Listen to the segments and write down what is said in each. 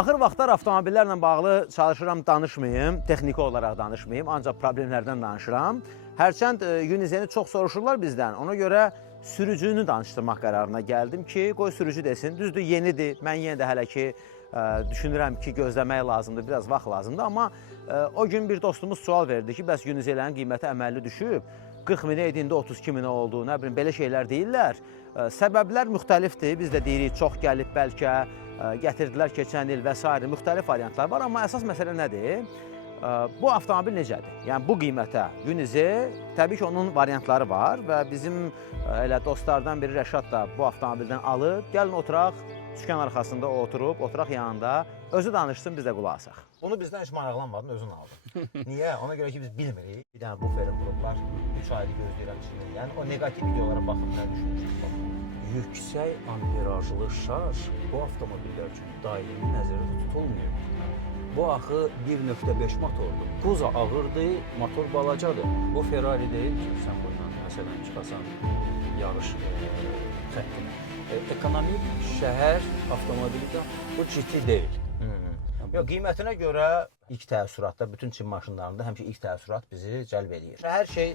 Axır vaxtlar avtomobillərlə bağlı çalışıram danışmayım, texniki olaraq danışmayım, ancaq problemlərdən danışıram. Hərçənd Unizeni çox soruşurlar bizdən, ona görə sürücünü danışdırmaq qərarına gəldim ki, qoy sürücü desin. Düzdür, yenidir, mən yenə də hələ ki düşünürəm ki, gözləmək lazımdır, biraz vaxt lazımdır. Amma o gün bir dostumuz sual verdi ki, bəs Unizelerin qiyməti əməlli düşüb, 40 minə edində 32 minə oldu, nə bilim, belə şeylər deyirlər. Səbəblər müxtəlifdir, biz də deyirik, çox gəlib bəlkə, gətirdilər keçən il və s. müxtəlif variantlar var, amma əsas məsələ nədir? Bu avtomobil necədir? Yəni, bu qiymətə Unize, təbii ki, onun variantları var və bizim elə dostlardan biri Rəşad da bu avtomobildən alıb, gəlin oturaq, sükan arxasında oturub, oturaq yanında, özü danışsın, biz də qulaq asaq. Bunu bizdən heç maraqlanmadın, özün aldın. Niyə? Ona görə ki, biz bilmirik. Bir dənə buferi qurublar, 3 aylı gözləyirəm içində. Yəni, o negativ videolara baxıb nə düşünürsün? Yüksək amperajlı şarj bu avtomobiller üçün daimi nəzərdə tutulmuyor. Bu axı 1.5 motordur. Kuza ağırdır, motor balacadır. Bu Ferrari deyil ki, sən buradan məsələn çıxasan yarış xəttinə. Ekonomik şəhər avtomobili də bu ciddi deyil. Yox, qiymətinə görə ilk təəssüratda, bütün Çin maşınlarında həmişə ilk təəssürat bizi cəlb edir. Hər şey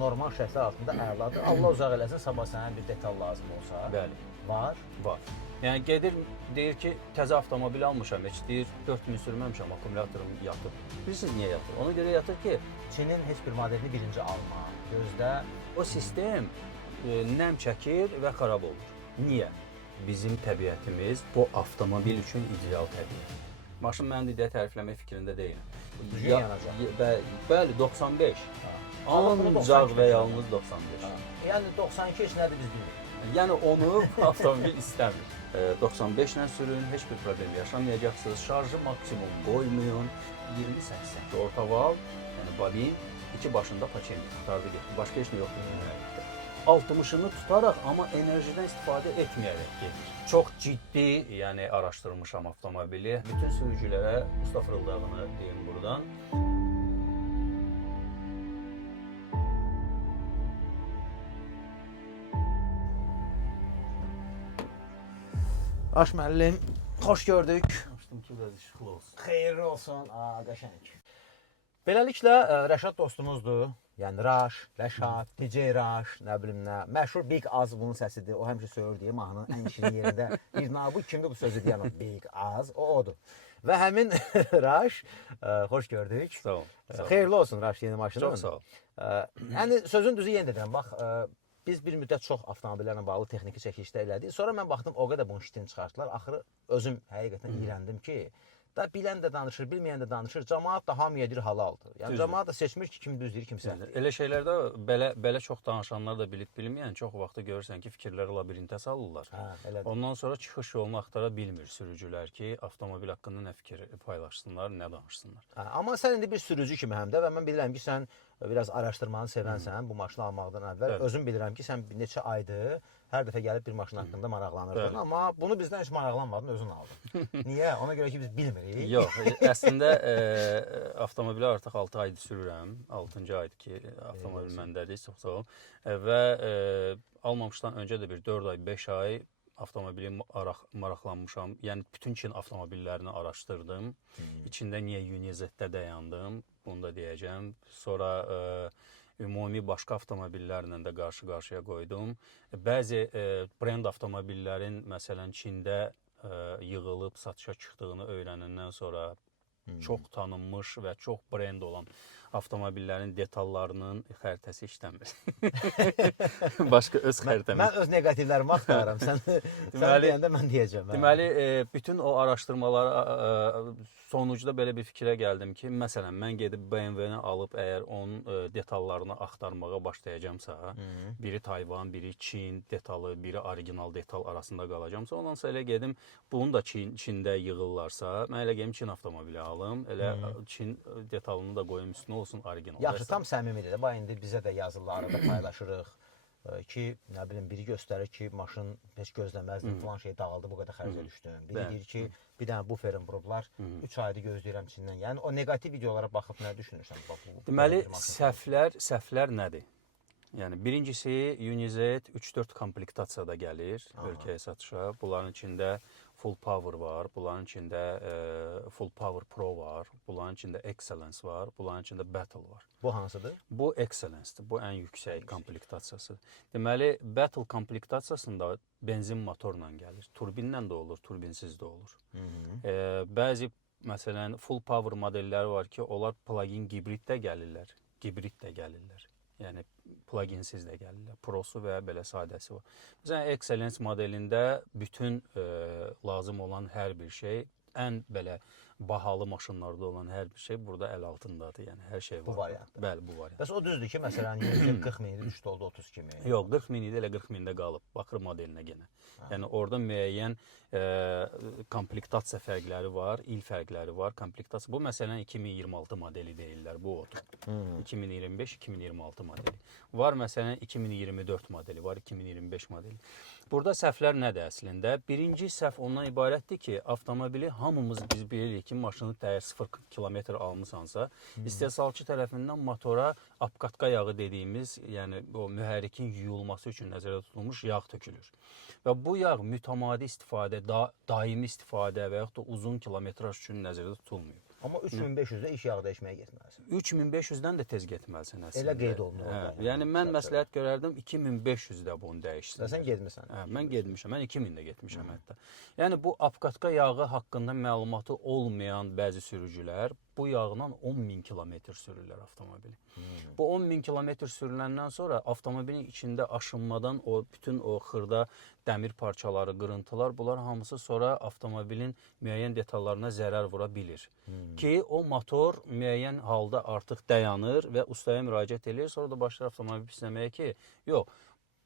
normal şərtlər altında əladır. Allah uzaq eləsin, sabah sənə bir detal lazım olsa. Bəli. Var? Var. Yəni gedir, deyir ki, təzə avtomobil almışam, heç deyir 4000 sürməmişəm, akkumulatorum yatıb. Bilirsiniz niyə yatır? Ona görə yatır ki, Çinin heç bir modelini birinci alma, gözlə. o sistem nəm çəkir və xarab olur. Niyə? Bizim təbiətimiz bu avtomobil üçün ideal təbiət. Maşın mənim deyə tərifləmək fikrində deyiləm. Düzgün yanacaq. Bəli, 95. Ancaq və yalnız 95. Yəni 92 heç nədir biz bilmirik. Yəni onu avtomobil istəmir. 95 ilə sürün, heç bir problem yaşamayacaqsınız. Şarjı maksimum qoymayın. 20-80. Orta val, yəni babin, iki başında paçen tutardı getdi. Başqa heç nə yoxdur. 60'ını tutaraq, amma enerjidən istifadə etməyərək gedir. Çox ciddi, yəni araşdırmışam avtomobili. Bütün sürücülərə usta fırıldağını deyim buradan. Baş müəllim, xoş gördük. Açdım ki, biraz işıqlı olsun. Xeyirli olsun, qəşəng. Beləliklə, Rəşad dostumuzdur. Yəni Raş, Rəşad, DJ Raş, nə bilim nə. Məşhur Big Az bunun səsidir. O həmişə söyür deyə mahnının ən şirin yerində. Bir bu kimdir bu sözü deyən o Big Az, o odur. Və həmin Raş, xoş gördük. Sağ ol. Xeyirli olsun Raş yeni maşının. Çox sağ ol. Yəni sözün düzü yenə deyirəm. Bax, biz bir müddət çox avtomobillərlə bağlı texniki çəkilişlər elədik. Sonra mən baxdım, o qədər bunun şitini çıxartdılar. Axırı özüm həqiqətən iyrəndim ki, da bilən də danışır, bilməyən də danışır. Cəmaət da hamıya deyir halaldır. Yəni cəmaət da seçmir ki, kim düz deyir, kim səhv. Elə şeylərdə belə çox danışanlar da bilib bilməyən çox vaxtı görürsən ki, fikirləri labirintə salırlar. Ondan sonra çıxış yolunu axtara bilmir sürücülər ki, avtomobil haqqında nə fikir paylaşsınlar, nə danışsınlar. Amma sən indi bir sürücü kimi həm də və mən bilirəm ki, sən biraz araşdırmanı sevənsən bu maşını almaqdan əvvəl. Özüm bilirəm ki, sən neçə aydır hər dəfə gəlib bir maşın haqqında maraqlanırdın, amma bunu bizdən heç maraqlanmadın, özün aldın. Niyə? Ona görə ki, biz bilmirik. Yox, əslində avtomobili artıq 6 aydır sürürəm. 6-cı aydır ki, avtomobil məndədir, çox sağ ol. Və almamışdan öncə də bir 4 ay, 5 ay avtomobili maraqlanmışam. Yəni, bütün Çin avtomobillərini araşdırdım. İçində niyə Unizetdə dayandım, bunu da deyəcəm. Sonra ümumi başqa avtomobillərlə də qarşı-qarşıya qoydum. Bəzi brend avtomobillərin, məsələn, Çində yığılıb satışa çıxdığını öyrənəndən sonra çox tanınmış və çox brend olan avtomobillərin detallarının xəritəsi işləmir. Başqa öz xəritəmiz. Mən öz negativlərimi axtarıram. Sən deyəndə mən deyəcəm. Deməli, bütün o araşdırmalara sonucda belə bir fikrə gəldim ki, məsələn, mən gedib BMW-ni alıb, əgər onun detallarını axtarmağa başlayacamsa, biri Tayvan, biri Çin detalı, biri orijinal detal arasında qalacamsa, ondan sonra elə gedim, bunu da Çində yığırlarsa, mən elə gedim Çin avtomobili alım, elə Çin detalını da qoyum üstünə olsun orijinal. Yaxşı, tam səmimidir də. Bax, indi bizə də yazırlar, arada paylaşırıq ki, nə bilim, biri göstərir ki, maşın heç gözləməzdim, falan şey dağıldı, bu qədər xərcə düşdüm. Biri deyir ki, bir dənə buferin vurublar, 3 aydır gözləyirəm Çindən. Yəni, o negativ videolara baxıb nə düşünürsən? Deməli, səhvlər nədir? Yəni, birincisi, Unizet 3-4 komplektasiyada gəlir ölkəyə satışa. Bunların içində Full Power var, bunların içində Full Power Pro var, bunların içində Excellence var, bunların içində Battle var. Bu hansıdır? Bu Excellence-dir, bu ən yüksək komplektasiyasıdır. Deməli, Battle komplektasiyasında benzin motorla gəlir. Turbinlə də olur, turbinsiz də olur. Bəzi, məsələn, Full Power modelləri var ki, onlar plug-in hibrid də gəlirlər. Yəni pluginsiz də gəlirlər. Prosu və belə sadəsi var. Məsələn, Excellence modelində bütün lazım olan hər bir şey, ən belə bahalı maşınlarda olan hər bir şey burada əl altındadır. Yəni hər şey var. Bu variantda. Bəli, bu variant. Bəs o düzdür ki, məsələn, 40 min idi, düşdü oldu 30 kimi. Yox, 40 min idi, elə 40 mində qalıb. Baxır modelinə yenə. Yəni orada müəyyən komplektasiya fərqləri var, il fərqləri var. Komplektasiya bu məsələn 2026 modeli deyirlər bu otur. 2025-2026 modeli. Var məsələn 2024 modeli, var 2025 modeli. Burada səhvlər nədir əslində? Birinci səhv ondan ibarətdir ki, avtomobili hamımız biz bilirik ki, maşını dəyər 0 kilometr almısansa, istehsalçı tərəfindən motora apqatka yağı dediyimiz, yəni o mühərrikin yuyulması üçün nəzərdə tutulmuş yağ tökülür. Və bu yağ mütəmadi istifadə, daimi istifadə və yaxud da uzun kilometraj üçün nəzərdə tutulmuyor. Amma 3500-də iş yağı dəyişməyə getməlisən. 3500-dən də tez getməlisən əslində. Elə qeyd olunur. Yəni mən məsləhət görərdim 2500-də bunu dəyişsin. Sən getmirsən. Mən getmişəm. Mən 2000-də getmişəm hətta. Yəni bu apqatka yağı haqqında məlumatı olmayan bəzi sürücülər bu yağla 10.000 kilometr sürürlər avtomobili. Bu 10.000 kilometr sürüləndən sonra avtomobilin içində aşınmadan o bütün o xırda dəmir parçaları, qırıntılar, bunlar hamısı sonra avtomobilin müəyyən detallarına zərər vura bilir. Ki o motor müəyyən halda artıq dayanır və ustaya müraciət edir. Sonra da başlar avtomobil pisləməyə ki, yox,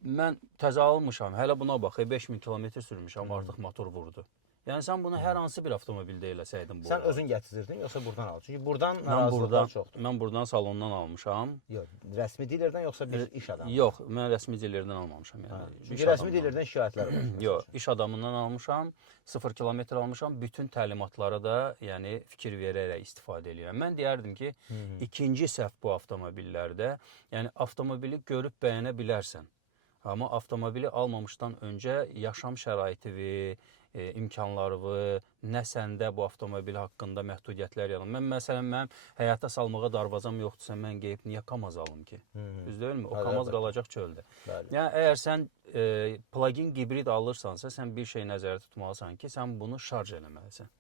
mən təzə almışam, hələ buna bax, 5000 kilometr sürmüşəm, artıq motor vurdu. Yəni sən bunu hər hansı bir avtomobildə eləsəydin bu. Sən özün gətirirdin yoxsa buradan aldın? Çünki buradan narazılıqlar çoxdur. Mən buradan salondan almışam. Yox, rəsmi dilerdən yoxsa bir iş adamı? Yox, mən rəsmi dilerdən almamışam. Yəni, çünki rəsmi dilerdən şikayətlər var. Yox, iş adamından almışam, 0 kilometr almışam, bütün təlimatlara da yəni fikir verərək istifadə edirəm. Mən deyərdim ki, ikinci səhv bu avtomobillərdə, yəni avtomobili görüb bəyənə bilərsən. Amma avtomobili almamışdan öncə yaşam şəraiti, imkanları, nə səndə bu avtomobil haqqında məhdudiyyətlər yaranır. Mən məsələn, mənim həyata salmağa darvazam yoxdursa, mən qeyib niyə KAMAZ alım ki? Düz deyilmi? O KAMAZ qalacaq çöldə. Yəni, əgər sən plug-in hibrid alırsansa, sən bir şey nəzərdə tutmalısan ki, sən bunu şarj eləməlisən.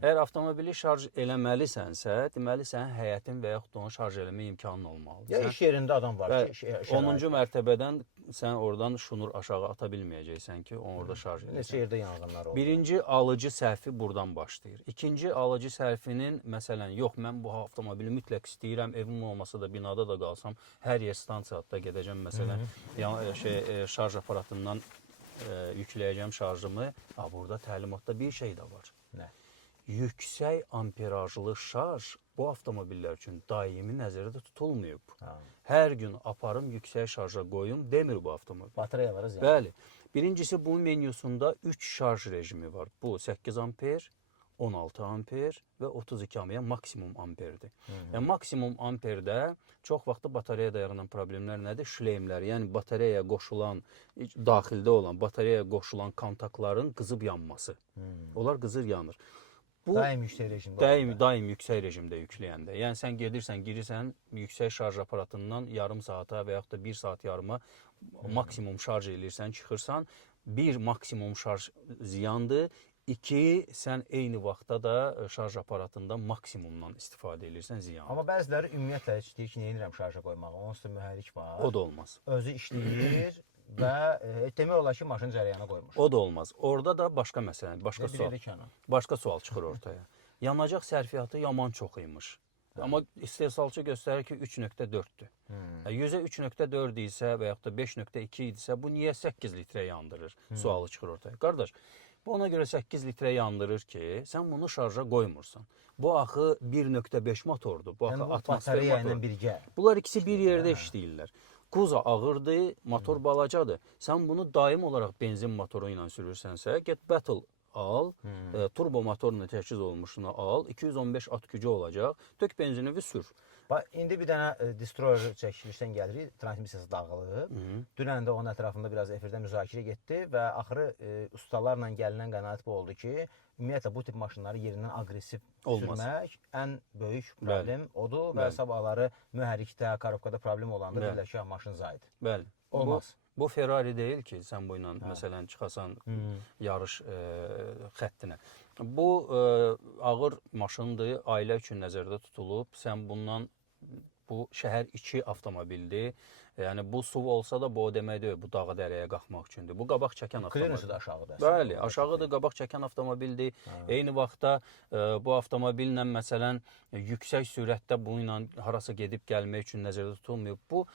Əgər avtomobili şarj eləməlisənsə, deməli, sənin həyətin və yaxud da onu şarj eləmə imkanın olmalıdır. Ya iş yerində adam var ki, 10-cu mərtəbədən sən oradan şunur aşağı ata bilməyəcəksən ki, onu orada şarj edəsən. Neçə yerdə yanğınlar olur? Birinci alıcı səhvi buradan başlayır. İkinci alıcı səhvinin, məsələn, yox, mən bu avtomobili mütləq istəyirəm, evim olmasa da, binada da qalsam, hər yer stansiyada gedəcəm, məsələn, şarj aparatından yükləyəcəm şarjımı. Burada təlimatda bir şey də var. Nə? Yüksək amperajlı şarj bu avtomobillər üçün daimi nəzərdə tutulmayıb. Hər gün aparım, yüksək şarja qoyum, demir bu avtomobil. Batareyaları ziyan. Bəli. Birincisi, bunun menüsunda 3 şarj rejimi var. Bu 8 amper, 16 amper və 32 amper, yəni maksimum amperdir. Yəni maksimum amperdə çox vaxtda batareyada yaranan problemlər nədir? Şleymlər, yəni batareyaya qoşulan, daxildə olan batareyaya qoşulan kontaktların qızıb yanması. Onlar qızır yanır. Daim yüksək rejimdə. Daim yüksək rejimdə yükləyəndə. Yəni sən gedirsən, girirsən yüksək şarj aparatından yarım saata və yaxud da 1 saat yarıma maksimum şarj edirsən, çıxırsan. Bir, maksimum şarj ziyandır. 2, sən eyni vaxtda da şarj aparatından maksimumdan istifadə edirsən, ziyandır. Amma bəziləri ümumiyyətlə heç deyir ki, nə edirəm şarja qoymağa? Onun üstə mühərrik var. O da olmaz. Özü işləyir və demək olar ki, maşın cərəyana qoymuş. O da olmaz. Orada da başqa məsələ, başqa sual çıxır ortaya. Yanacaq sərfiyyatı yaman çox imiş. Amma istehsalçı göstərir ki, 3.4-dür. 100-ə 3.4 isə və yaxud da 5.2 idisə, bu niyə 8 litrə yandırır? Sualı çıxır ortaya. Qardaş, bu ona görə 8 litrə yandırır ki, sən bunu şarja qoymursan. Bu axı 1.5 motordur, bu axı atmosfer motordur. Bunlar ikisi bir yerdə işləyirlər. Kuza ağırdır, motor balacadır. Sən bunu daim olaraq benzin motoru ilə sürürsənsə, get Battle al, turbo motorla təchiz olmuşunu al, 215 at gücü olacaq, tök benzini sür. İndi bir dənə destroyer çəkilişdən gəlirik, transmissiyası dağılıb. Dünən də onun ətrafında biraz efirdə müzakirə getdi və axırı ustalarla gəlinən qənaət bu oldu ki, ümumiyyətlə bu tip maşınları yerindən aqressiv sürmək ən böyük problem odur və sabahları mühərrikdə, korobkada problem olanda deyirlər ki, maşın zayid. Bəli. Olmaz. Bu Ferrari deyil ki, sən bu ilə məsələn çıxasan yarış xəttinə. Bu ağır maşındır, ailə üçün nəzərdə tutulub. Sən bundan bu şəhər 2 avtomobildir. Yəni bu SUV olsa da bu o demək deyil, bu dağa dərəyə qalxmaq üçündür. Bu qabaq çəkən avtomobil. Clearance də aşağıdır. Bəli, aşağıdır, qabaq çəkən avtomobildir. Eyni vaxtda bu avtomobillə məsələn yüksək sürətdə bu ilə harasa gedib gəlmək üçün nəzərdə tutulmuyor. Bu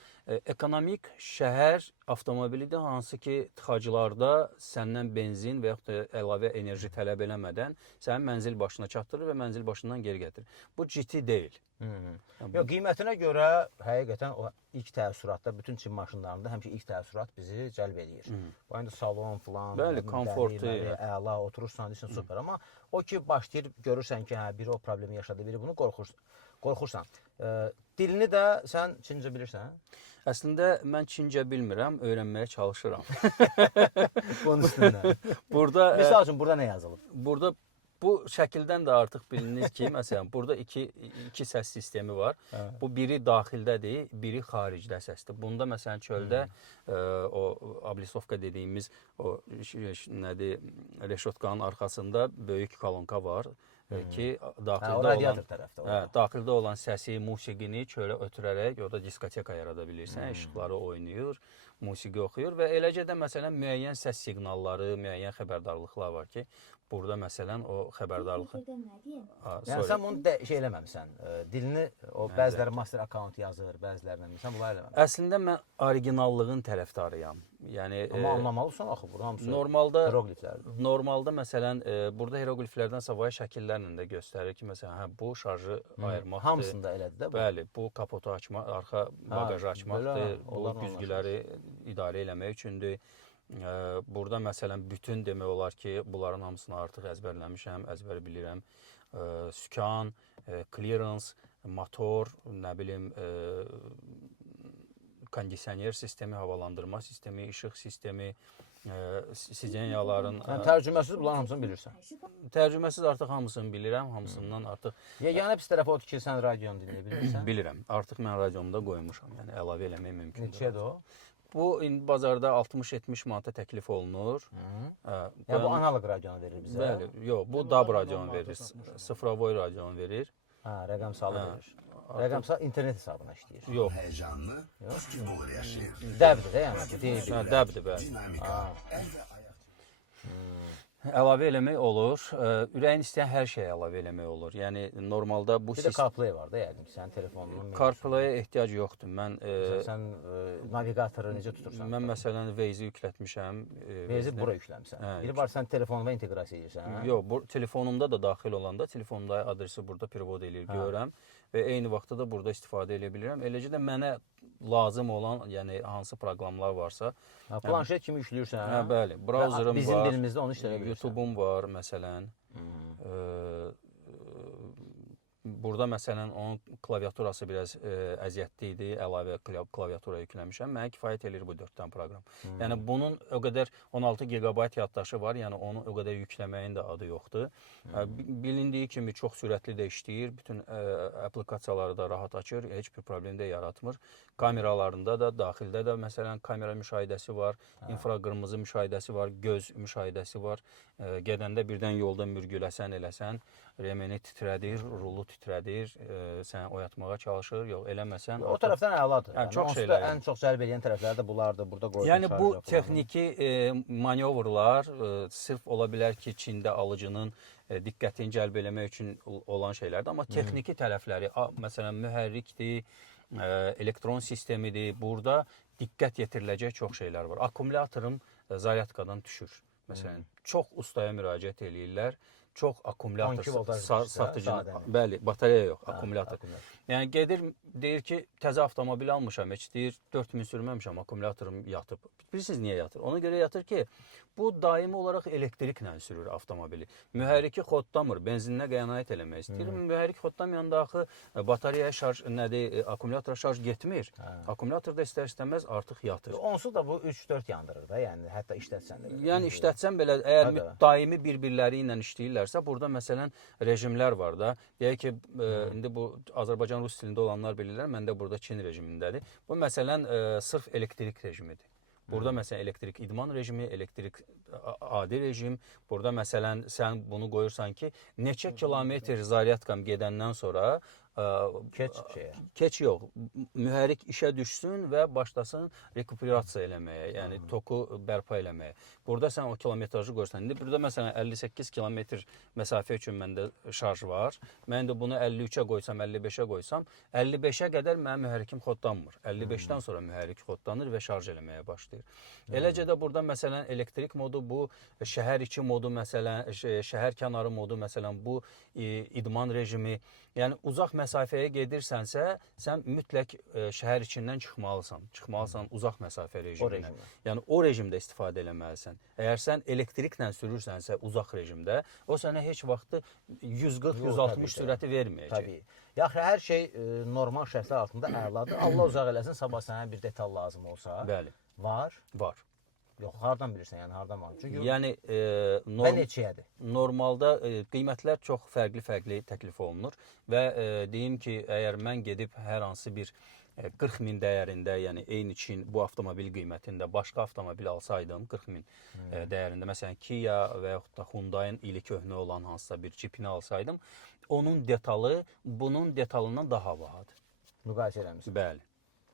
ekonomik şəhər avtomobilidir, hansı ki tıxaclarda səndən benzin və yaxud da əlavə enerji tələb eləmədən sənin mənzil başına çatdırır və mənzil başından geri gətirir. Bu GT deyil. Yox, qiymətinə görə həqiqətən o ilk təəssüratda bütün Çin maşınlarında həmişə ilk təəssürat bizi cəlb edir. Bu indi salon falan, bəli, komfortu, əla oturursan, üçün super, amma o ki başlayır görürsən ki, hə biri o problemi yaşadı, biri bunu qorxursan. Dilini də sən Çincə bilirsən? Əslində mən Çincə bilmirəm, öyrənməyə çalışıram. Bunun üstündən. Burada misal üçün burada nə yazılıb? Burada bu şəkildən də artıq bilinir ki, məsələn, burada iki səs sistemi var. Bu biri daxildədir, biri xaricdə səsdir. Bunda məsələn çöldə o ablisovka dediyimiz o nədir, reşotkanın arxasında böyük kolonka var ki, daxildə olan səsi, musiqini çölə ötürərək orada diskoteka yarada bilirsən, işıqları oynayır, musiqi oxuyur və eləcə də məsələn müəyyən səs siqnalları, müəyyən xəbərdarlıqlar var ki, burada məsələn o xəbərdarlıq. Yəni sən bunu şey eləməmisən, dilini o bəziləri master account yazır, bəzilərinə sən bunları eləməmisən. Əslində mən originallığın tərəfdarıyam. Yəni amma anlamalısan axı burada hamısı hieroqliflərdir. Normalda məsələn burada hieroqliflərdən savayı şəkillərlə də göstərir ki, məsələn bu şarjı ayırmaqdır. Hamısında elədir də bu. Bəli, bu kapotu açmaq, arxa baqajı açmaqdır. Bu güzgüləri idarə eləmək üçündür. Burada məsələn bütün demək olar ki, bunların hamısını artıq əzbərləmişəm, əzbər bilirəm. Sükan, clearance, motor, nə bilim, kondisioner sistemi, havalandırma sistemi, işıq sistemi, sidenyaların... Tərcüməsiz bunların hamısını bilirsən. Tərcüməsiz artıq hamısını bilirəm, hamısından artıq... Yəni pis tərəfi odur ki, sən radionu dinləyə bilirsən? Bilirəm, artıq mən radiomda qoymuşam, yəni əlavə eləmək mümkündür. Neçədir o? Bu bazarda 60-70 manata təklif olunur. Yəni bu analog radionu verir bizə? Bəli, yox, bu DAB radionu verir, sıfıravoy radionu verir. Rəqəmsalı verir. Rəqəmsal internet hesabına işləyir. Yox. Heyecanlı, basketbol yaşayır. Dəbdir də yəni, deyil. Dəbdir, bəli. Dinamika, el ve ayak. Əlavə eləmək olur. Ürəyin istəyən hər şeyə əlavə eləmək olur. Yəni normalda bu bir də CarPlay var da yəqin ki, sənin telefonunun. CarPlay-a ehtiyac yoxdur. Mən sən navigatoru necə tutursan? Mən məsələn Waze-i yüklətmişəm. Waze-i bura yükləmisən. Biri var sən telefonuna inteqrasiya edirsən. Yox, bu telefonumda da daxil olanda telefonumda adresi burada pivot eləyir, görürəm və eyni vaxtda da burada istifadə edə bilirəm. Eləcə də mənə lazım olan, yəni hansı proqramlar varsa, planşet kimi yükləyirsən. Hə, bəli. Brauzerim var. Bizim dilimizdə onu işləyə bilirsən. YouTube-um var məsələn. Burada məsələn onun klaviaturası biraz əziyyətli idi, əlavə klaviatura yükləmişəm. Mənə kifayət eləyir bu 4 dənə proqram. Yəni bunun o qədər 16 GB yaddaşı var, yəni onu o qədər yükləməyin də adı yoxdur. Bilindiyi kimi çox sürətli də işləyir, bütün applikasiyaları da rahat açır, heç bir problem də yaratmır. Kameralarında da, daxildə də məsələn kamera müşahidəsi var, infraqırmızı müşahidəsi var, göz müşahidəsi var. Gedəndə birdən yolda mürgüləsən, eləsən, remeni titrədir, rulu titrədir, səni oyatmağa çalışır, yox eləməsən. O tərəfdən əladır. Yəni, çox şeylər. Ən çox cəlb edən tərəflər də bunlardır, burada qoyduğun yəni bu texniki manyovrlar sırf ola bilər ki, Çində alıcının diqqətini cəlb eləmək üçün olan şeylərdir, amma texniki tərəfləri, məsələn mühərrikdir, elektron sistemidir, burada diqqət yetiriləcək çox şeylər var. Akkumulyatorım zaryadkadan düşür. Məsələn, çox ustaya müraciət eləyirlər. çox akkumulyator 12 voltaj satıcı, sadəni. bəli, batareya yox, akkumulyator. akkumulyator. Yəni gedir deyir ki, təzə avtomobil almışam, heç deyir 4000 sürməmişəm, akkumulatorum yatıb. Bilirsiniz niyə yatır? Ona görə yatır ki, bu daimi olaraq elektriklə sürür avtomobili. Mühərriki xodlamır, benzininə qənaət eləmək istəyir. Mühərrik xodlamayanda axı batareyaya şarj, nədir, akkumulyatora şarj getmir. Akkumulyator da istər-istəməz artıq yatır. Onsuz da bu 3-4 yandırır da, yəni hətta işlətsən də. Yəni işlətsən belə, əgər Hə də. daimi bir-birləri ilə işləyirlərsə, burada məsələn rejimlər var da. Deyək ki, indi bu Azərbaycan rus dilində olanlar bilirlər, məndə burada Çin rejimindədir. Bu məsələn sırf elektrik rejimidir. Burada məsələn elektrik idman rejimi, elektrik adi rejim. Burada məsələn sən bunu qoyursan ki, neçə kilometr zaryadkam gedəndən sonra keç yox, mühərrik işə düşsün və başlasın rekuperasiya eləməyə, yəni toku bərpa eləməyə. Burada sən o kilometrajı qoyursan. İndi burada məsələn 58 kilometr məsafə üçün məndə şarj var. Mən də bunu 53-ə qoysam, 55-ə qoysam, 55-ə qədər mənim mühərrikim xodlanmır. 55-dən sonra mühərrik xodlanır və şarj eləməyə başlayır. Eləcə də burada məsələn elektrik modu, bu şəhər içi modu, məsələn şəhər kənarı modu, məsələn bu idman rejimi. Yəni uzaq məsafəyə gedirsənsə, sən mütləq şəhər içindən çıxmalısan. Çıxmalısan uzaq məsafə rejiminə. Yəni o rejimdə istifadə eləməlisən. Əgər sən elektriklə sürürsənsə uzaq rejimdə, o sənə heç vaxt 140-160 sürəti verməyəcək. Təbii. Yaxşı, hər şey normal şərtlər altında əladır. Allah uzaq eləsin, sabah sənə bir detal lazım olsa. Bəli. Var. Var. Yox, hardan bilirsən, yəni hardan var? Çünki yəni və neçəyədir? Normalda qiymətlər çox fərqli-fərqli təklif olunur və deyim ki, əgər mən gedib hər hansı bir 40 min dəyərində, yəni eyni Çin bu avtomobil qiymətində başqa avtomobil alsaydım, 40 min dəyərində, məsələn Kia və yaxud da Hyundai'nin ili köhnə olan hansısa bir Jeepini alsaydım, onun detalı bunun detalından daha bahadır. Müqayisə eləmişsin. Bəli.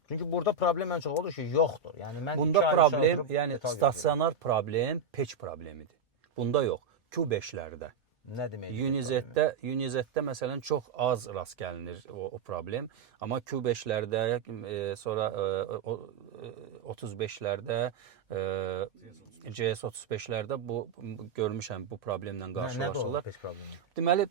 Çünki burada problem ən çox odur ki, yoxdur. Yəni mən bunda problem, yəni stasionar problem peç problemidir. Bunda yox. Q5-lərdə. Nə demək? Unizetdə məsələn çox az rast gəlinir o problem. Amma Q5-lərdə, sonra 35-lərdə, CS35-lərdə bu görmüşəm bu problemlə qarşılaşırlar. Nə peç problemi? Deməli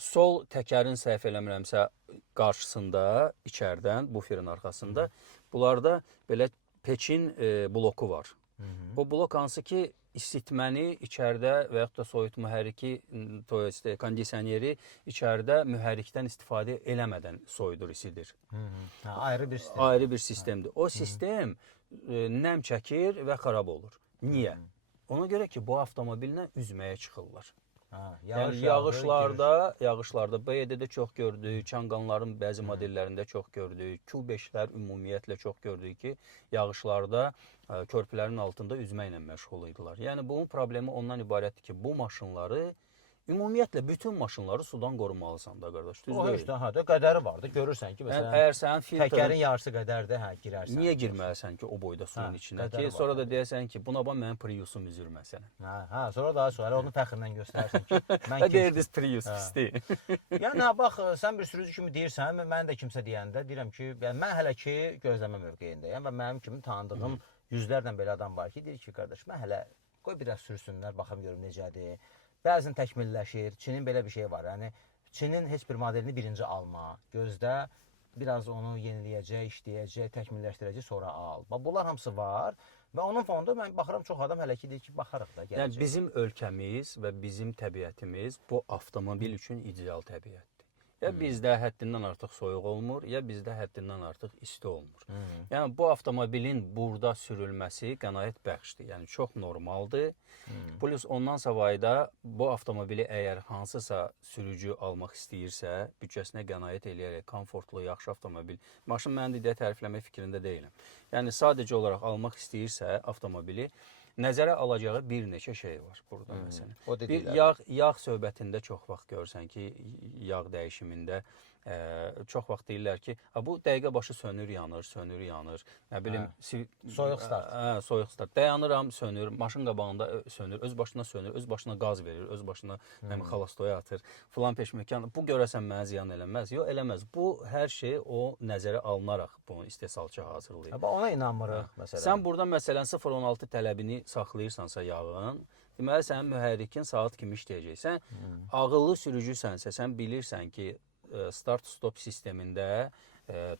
sol təkərin səhv eləmirəmsə qarşısında, içərdən, buferin arxasında bunlarda belə peçin bloku var. O blok hansı ki isitməni içərdə və yaxud da soyutma mühərriki, kondisioneri içərdə mühərrikdən istifadə eləmədən soyudur, isidir. Ayrı bir sistem. Ayrı bir sistemdir. O sistem nəm çəkir və xarab olur. Niyə? Ona görə ki, bu avtomobillə üzməyə çıxırlar. Yəni yağışlarda BYD-də çox gördük, Çanqanların bəzi modellərində çox gördük, Q5-lər ümumiyyətlə çox gördük ki, yağışlarda körpülərin altında üzməklə məşğul idilər. Yəni bunun problemi ondan ibarətdir ki, bu maşınları ümumiyyətlə bütün maşınları sudan qorumalısan da qardaş. Düz o deyil. işte hə də qədəri var da, görürsən ki, məsələn, əgər sənin təkərin yarısı qədər də girərsən. Niyə girməlisən ki o boyda suyun içinə ki, sonra da deyəsən ki, buna bax mənim Priusum üzür məsələn. Sonra daha sonra onu fəxrlə göstərərsən ki, mən deyirdiz Prius pisdir. Yəni bax, sən bir sürücü kimi deyirsən, mən də kimsə deyəndə deyirəm ki, yəni mən hələ ki gözləmə mövqeyindəyəm və mənim kimi tanıdığım yüzlərlə belə adam var ki, deyir ki, qardaş, mən hələ qoy biraz sürsünlər, baxım görüm necədir. Bəzən təkmilləşir. Çinin belə bir şey var. Yəni Çinin heç bir modelini birinci alma, gözlə, biraz onu yeniləyəcək, işləyəcək, təkmilləşdirəcək, sonra al. Bax bunlar hamısı var və onun fonunda mən baxıram çox adam hələ ki deyir ki, baxarıq da gələcək. Yəni bizim ölkəmiz və bizim təbiətimiz bu avtomobil üçün ideal təbiətdir. Ya bizdə həddindən artıq soyuq olmur, ya bizdə həddindən artıq isti olmur. Yəni bu avtomobilin burada sürülməsi qənaət bəxşdir. Yəni çox normaldır. Plus ondan savayda bu avtomobili əgər hansısa sürücü almaq istəyirsə, büdcəsinə qənaət eləyərək komfortlu, yaxşı avtomobil. Maşın mənim deyə tərifləmək fikrində deyiləm. Yəni sadəcə olaraq almaq istəyirsə avtomobili nəzərə alacağı bir neçə şey var burada məsələn. Bir yağ söhbətində çox vaxt görürsən ki, yağ dəyişimində çox vaxt deyirlər ki, bu dəqiqə başı sönür, yanır, sönür, yanır. Nə bilim, soyuq start. Soyuq start. Dayanıram, sönür, maşın qabağında sönür, öz başına sönür, öz başına qaz verir, öz başına xalastoya atır. Filan peşməkan. Bu görəsən mənə ziyan eləməz? Yox, eləməz. Bu hər şey o nəzərə alınaraq bunu istehsalçı hazırlayır. Ona inanmırıq məsələn. Sən burada məsələn 0.16 tələbini saxlayırsansa yağın, Deməli sənin mühərrikin saat kimi işləyəcək. Sən ağıllı sürücüsənsə, sən bilirsən ki, start-stop sistemində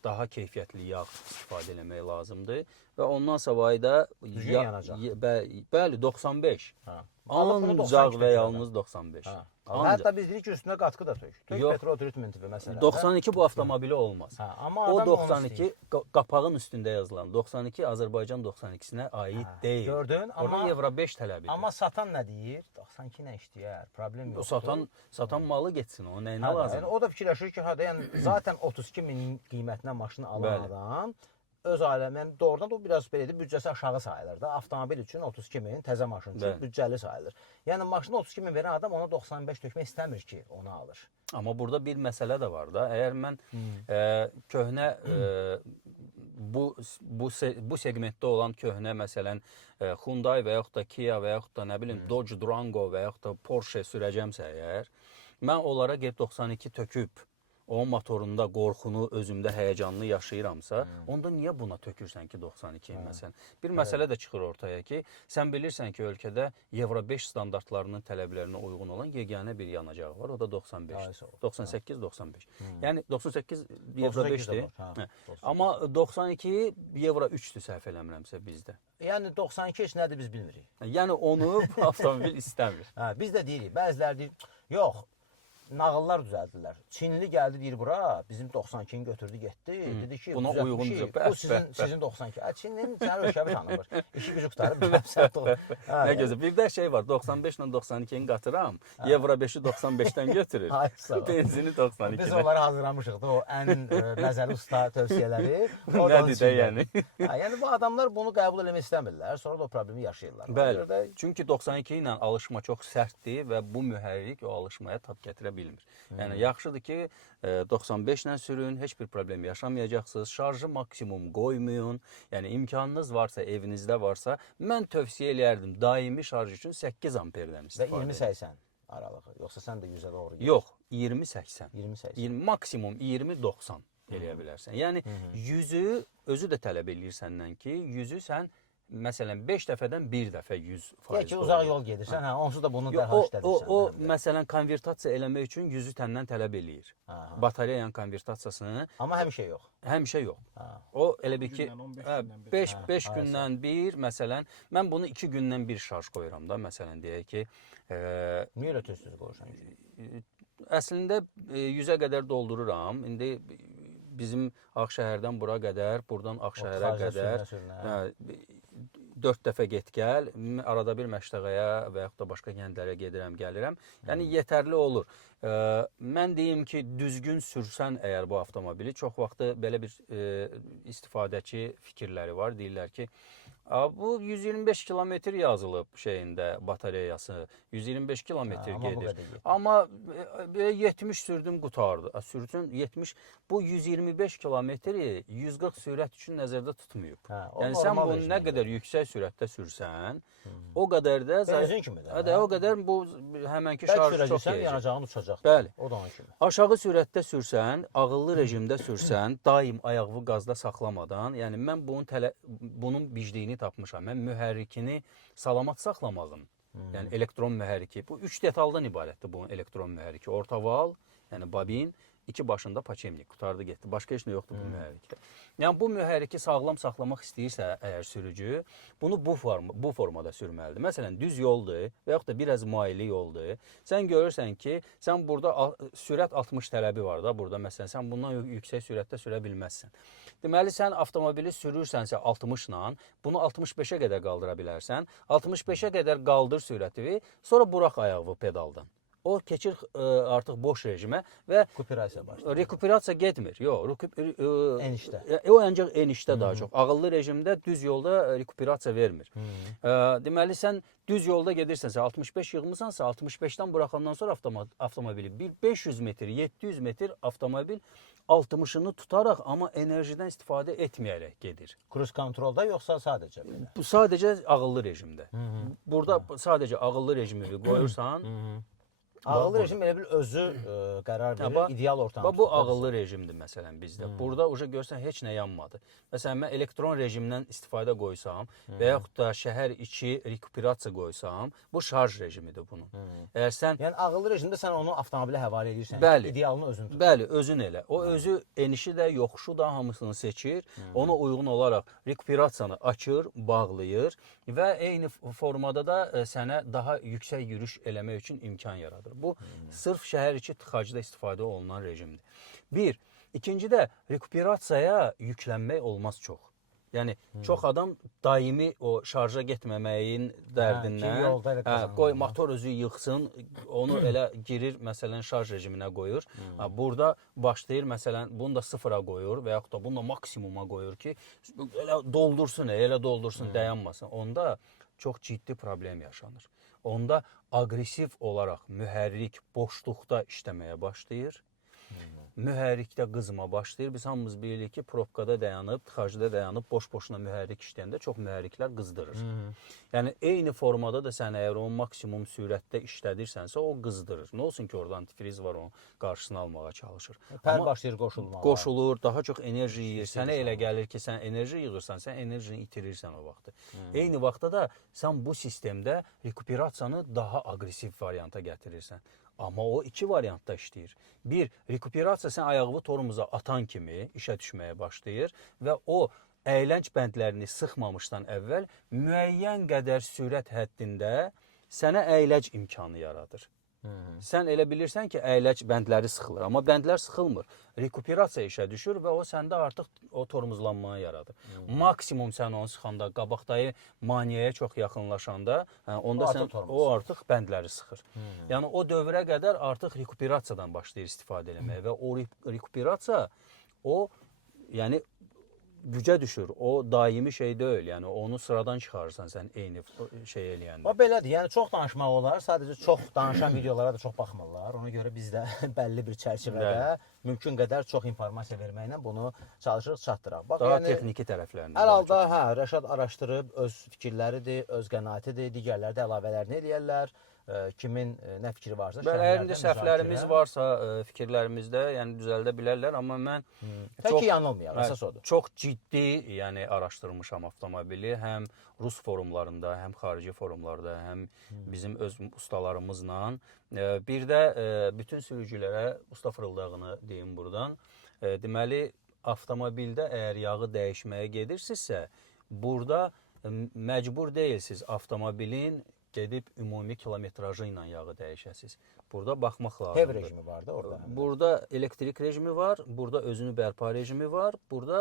daha keyfiyyətli yağ istifadə etmək lazımdır və ondan savayı da Düzgün yanacaq. Bəli, 95. Ha. Ancaq və yalnız 95. Hətta biz dedik ki, üstünə qatqı da tök. Tök Yox. petrol treatmenti və məsələn. 92 bu avtomobili olmaz. Amma O adam onu 92 istəyir. qapağın üstündə yazılan 92 Azərbaycan 92-sinə aid deyil. Gördün? Oradan Amma Euro 5 tələbidir. amma satan nə deyir? 92 nə işləyər? Problem O yoxdur. satan malı getsin, onun nəyinə Hə, lazım? yəni o da fikirləşir ki, hə, yəni zaten 32 min qiymətinə maşını alan Bəli. adam öz ailəmən doğrudan da o biraz belə deyir, büdcəsi aşağı sayılır da. Avtomobil üçün 32 min, təzə maşın üçün Bəli. büdcəli sayılır. Yəni maşına 32 min verən adam ona 95 tökmək istəmir ki, onu alır. Amma burada bir məsələ də var da. Əgər mən köhnə bu segmentdə olan köhnə məsələn Hyundai və yaxud da Kia və yaxud da nə bilim Dodge Durango və yaxud da Porsche sürəcəmsə əgər, mən onlara gəlib 92 töküb onun motorunda qorxunu, özümdə həyəcanlı yaşayıramsa, onda niyə buna tökürsən ki 92 məsələn? Bir məsələ də çıxır ortaya ki, sən bilirsən ki, ölkədə Euro 5 standartlarının tələblərinə uyğun olan yeganə bir yanacağı var, o da 95. 98-95. Yəni 98 Euro 5-dir. Amma 92 Euro 3-dür səhv eləmirəmsə bizdə. Yəni 92 heç nədir biz bilmirik. Yəni onu bu avtomobil istəmir. Hə, biz də deyirik, bəziləri deyir, yox, nağıllar düzəldirlər. Çinli gəldi deyir bura, bizim 92-ni götürdü getdi. Dedi ki, buna uyğundur. Bu sizin 92. Çinlinin səni ölkəvi tanımır. İşi gücü qutarıb gəlsən. Nə gözəl. Bir də şey var, 95 ilə 92-ni qatıram. Euro 5-i 95-dən götürür. Ay sağ ol. Benzini 92-dən. Biz onları hazırlamışıq da o ən məzəli usta tövsiyələri. Nədir də yəni? Yəni bu adamlar bunu qəbul eləmək istəmirlər, sonra da o problemi yaşayırlar. Bəli. Çünki 92 ilə alışma çox sərtdir və bu mühərrik o alışmaya tab gətirə bilmir. Yəni yaxşıdır ki, 95 ilə sürün, heç bir problem yaşamayacaqsınız. Şarjı maksimum qoymayın. Yəni imkanınız varsa, evinizdə varsa, mən tövsiyə eləyərdim daimi şarj üçün 8 amperdən Və istifadə edin. 20-80 aralığı. Yoxsa sən də 100-ə doğru gedirsən. Yox, 20-80. 20-80. Maksimum 20-90 eləyə bilərsən. Yəni 100-ü özü də tələb eləyir səndən ki, 100-ü sən məsələn 5 dəfədən 1 dəfə 100%. Ya ki, uzaq yol gedirsən, hə, onsuz da bunu dərhal işlədirsən. O məsələn konvertasiya eləmək üçün 100-ü təndən tələb eləyir. Batareyanın konvertasiyasını. Amma həmişə yox. Həmişə yox. O elə bir ki, 5 gündən bir, məsələn, mən bunu 2 gündən bir şarj qoyuram da, məsələn deyək ki, niyə elə tez-tez qoyursan? Əslində 100-ə qədər doldururam. İndi bizim Ağşəhərdən bura qədər, buradan Ağşəhərə qədər 4 dəfə get-gəl, arada bir Məştəqəyə və yaxud da başqa kəndlərə gedirəm, gəlirəm. Yəni yetərli olur. Mən deyim ki, düzgün sürsən əgər bu avtomobili, çox vaxtı belə bir istifadəçi fikirləri var. Deyirlər ki, bu 125 kilometr yazılıb şeyində, batareyası, 125 kilometr gedir. Amma 70 sürdüm qutardı. Sürdün 70, bu 125 kilometri 140 sürət üçün nəzərdə tutmayıb. Yəni sən bunu nə qədər yüksək sürətdə sürsən, o qədər də benzin kimi də. O qədər bu həmənki şarjı çox yeyəcək. Yanacağın uçacaq. Bəli. O da onun kimi. Aşağı sürətdə sürsən, ağıllı rejimdə sürsən, daim ayağı qazda saxlamadan, yəni mən bunun bicliyini tapmışam. Mən mühərrikini salamat saxlamağım. Yəni elektron mühərriki. Bu 3 detaldan ibarətdir bunun elektron mühərriki. Orta val, yəni bobin, 2 başında paçemnik, qutardı getdi. Başqa heç nə yoxdur bu mühərrikdə. Yəni bu mühərriki sağlam saxlamaq istəyirsə əgər sürücü, bunu bu formada sürməlidir. Məsələn, düz yoldur və yaxud da biraz maili yoldur. Sən görürsən ki, sən burada sürət 60 tələbi var da burada. Məsələn, sən bundan yüksək sürətdə sürə bilməzsən. Deməli, sən avtomobili sürürsənsə 60 ilə, bunu 65-ə qədər qaldıra bilərsən. 65-ə qədər qaldır sürəti, sonra burax ayağı pedaldan. O keçir artıq boş rejimə və rekuperasiya başlayır. Rekuperasiya getmir. Yox, enişdə. O ancaq enişdə daha çox. Ağıllı rejimdə düz yolda rekuperasiya vermir. Deməli sən düz yolda gedirsənsə 65 yığmısansa 65-dən buraxandan sonra avtomobili 500 metr, 700 metr avtomobil 60-ını tutaraq amma enerjidən istifadə etməyərək gedir. Cruise kontrolda yoxsa sadəcə belə? Bu sadəcə ağıllı rejimdə. Burada sadəcə ağıllı rejimi qoyursan, Ağıllı rejim elə bil özü qərar verir, ideal ortamı. Bu ağıllı rejimdir məsələn bizdə. Burada uje görsən heç nə yanmadı. Məsələn mən elektron rejimdən istifadə qoysam və yaxud da şəhər içi rekuperasiya qoysam, bu şarj rejimidir bunun. Əgər sən Yəni ağıllı rejimdə sən onu avtomobilə həvalə edirsən. Bəli. İdealını özün tut. Bəli, özün elə. O özü enişi də, yoxuşu da hamısını seçir. Ona uyğun olaraq rekuperasiyanı açır, bağlayır və eyni formada da sənə daha yüksək yürüş eləmək üçün imkan yaradır. Bu sırf şəhər içi tıxacda istifadə olunan rejimdir. Bir. İkinci də rekuperasiyaya yüklənmək olmaz çox. Yəni çox adam daimi o şarja getməməyin dərdindən yolda elə qazanır. qoy motor özü yıxsın, onu elə girir məsələn şarj rejiminə qoyur. Burada başlayır məsələn bunu da sıfıra qoyur və yaxud da bunu da maksimuma qoyur ki, elə doldursun, dayanmasın. Onda çox ciddi problem yaşanır. Onda aqressiv olaraq mühərrik boşluqda işləməyə başlayır. Mühərrikdə qızma başlayır. Biz hamımız bilirik ki, probkada dayanıb, tıxacda dayanıb, boş-boşuna mühərrik işləyəndə çox mühərriklər qızdırır. Yəni, eyni formada da sən əgər onu maksimum sürətdə işlədirsənsə, o qızdırır. Nə olsun ki, orada antifriz var, onun qarşısını almağa çalışır. Pər başlayır qoşulmağa. Qoşulur, daha çox enerji yiyir. Sənə elə gəlir ki, sən enerji yığırsan, sən enerjini itirirsən o vaxtı. Eyni vaxtda da sən bu sistemdə rekuperasiyanı daha aqressiv varianta gətirirsən. Amma o iki variantda işləyir. Bir, rekuperasiya sən ayağı torumuza atan kimi işə düşməyə başlayır və o əylənc bəndlərini sıxmamışdan əvvəl müəyyən qədər sürət həddində sənə əyləc imkanı yaradır. Sən elə bilirsən ki, əyləc bəndləri sıxılır, amma bəndlər sıxılmır. Rekuperasiya işə düşür və o səndə artıq o tormozlanmaya yaradır. Maksimum sən onu sıxanda, qabaqdayı maneəyə çox yaxınlaşanda, onda o artıq bəndləri sıxır. Yəni o dövrə qədər artıq rekuperasiyadan başlayır istifadə eləməyə və o rekuperasiya yəni gücə düşür. O daimi şey deyil. Yəni onu sıradan çıxarırsan sən eyni şey eləyəndə. O belədir. Yəni çox danışmaq olar. Sadəcə çox danışan videolara da çox baxmırlar. Ona görə biz də bəlli bir çərçivədə mümkün qədər çox informasiya verməklə bunu çalışırıq çatdıraq. Bax, daha texniki tərəflərini. Hər halda Rəşad araşdırıb öz fikirləridir, öz qənaətidir, digərləri də əlavələrini eləyərlər. Kimin nə fikri varsa Bəli, səhvlərimiz varsa fikirlərimizdə, yəni düzəldə bilərlər, amma mən tək yanılmayaq, əsas odur. Çox ciddi, yəni araşdırmışam avtomobili, həm Rus forumlarında, həm xarici forumlarda, həm bizim öz ustalarımızla. Bir də bütün sürücülərə usta fırıldağını deyim buradan. Deməli, avtomobildə əgər yağı dəyişməyə gedirsinizsə, burada məcbur deyilsiniz avtomobilin gedib ümumi kilometrajı ilə yağı dəyişəsiniz. Burada baxmaq lazımdır. HEV rejimi var da orada. Burada elektrik rejimi var, burada özünü bərpa rejimi var, burada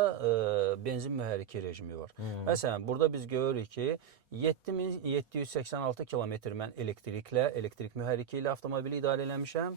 benzin mühərriki rejimi var. Məsələn, burada biz görürük ki, 7786 kilometr mən elektriklə, elektrik mühərriki ilə avtomobili idarə eləmişəm.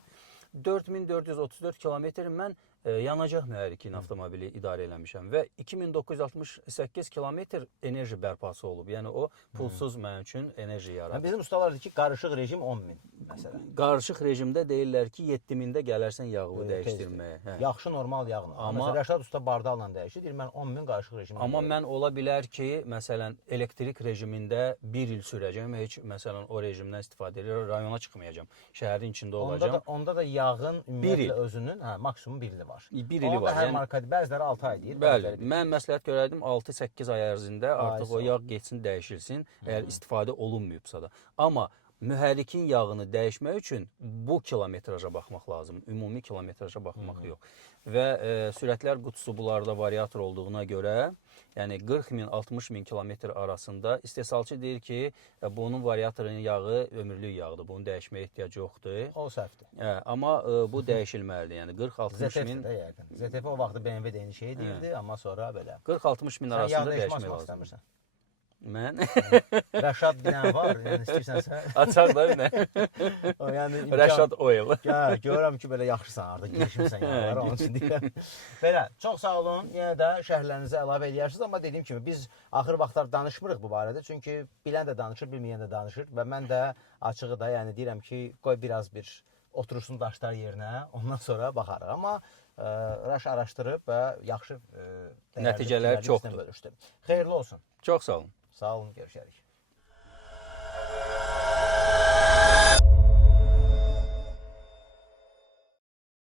4434 kilometr mən yanacaq mühərriki ilə avtomobili idarə eləmişəm və 2968 kilometr enerji bərpası olub. Yəni o pulsuz mənim üçün enerji yaradır. Bizim ustalar deyir ki, qarışıq rejim 10.000 məsələn. Qarışıq rejimdə deyirlər ki, 7000-də gələrsən yağı dəyişdirməyə. Yaxşı normal yağla. Amma Rəşad usta bardaqla dəyişir. Deyir mən 10.000 qarışıq rejimdə. Amma mən ola bilər ki, məsələn, elektrik rejimində 1 il sürəcəm, heç məsələn o rejimdən istifadə edir, rayona çıxmayacam, şəhərin içində olacam. Onda da yağın ümumiyyətlə özünün maksimum 1 ili var. 1 ili var. Hər markadır, bəziləri 6 ay deyir. Bəli, mən məsləhət görərdim 6-8 ay ərzində artıq o yağ getsin, dəyişilsin, əgər istifadə olunmayıbsa da. Amma mühərrikin yağını dəyişmək üçün bu kilometraja baxmaq lazım, ümumi kilometraja baxmaq yox. Və sürətlər qutusu bunlarda variator olduğuna görə, yəni 40.000, 60.000 kilometr arasında istehsalçı deyir ki, bunun variatorunun yağı ömürlük yağdır, bunu dəyişməyə ehtiyac yoxdur. O səhvdir. Amma bu dəyişilməlidir, yəni 40-60 min. ZTF o vaxtı BMW deyini şey deyildi, amma sonra belə. 40-60 min arasında dəyişmək lazım. Mən? Rəşad binən var, yəni istəyirsənsə. Açaq da binə. Rəşad Oil. Görürəm ki, belə yaxşısan, artıq girişmirsən yağlara, onun üçün deyirəm. Belə, çox sağ olun, yenə də şərhlərinizi əlavə edərsiniz, amma dediyim kimi, biz axır vaxtlar danışmırıq bu barədə, çünki bilən də danışır, bilməyən də danışır və mən də açığı da, yəni deyirəm ki, qoy biraz bir oturursun daşlar yerinə, ondan sonra baxarıq. Amma Raş araşdırıb və yaxşı nəticələr çoxdur. Xeyirli olsun. Çox sağ olun. Sağ olun, görüşərik.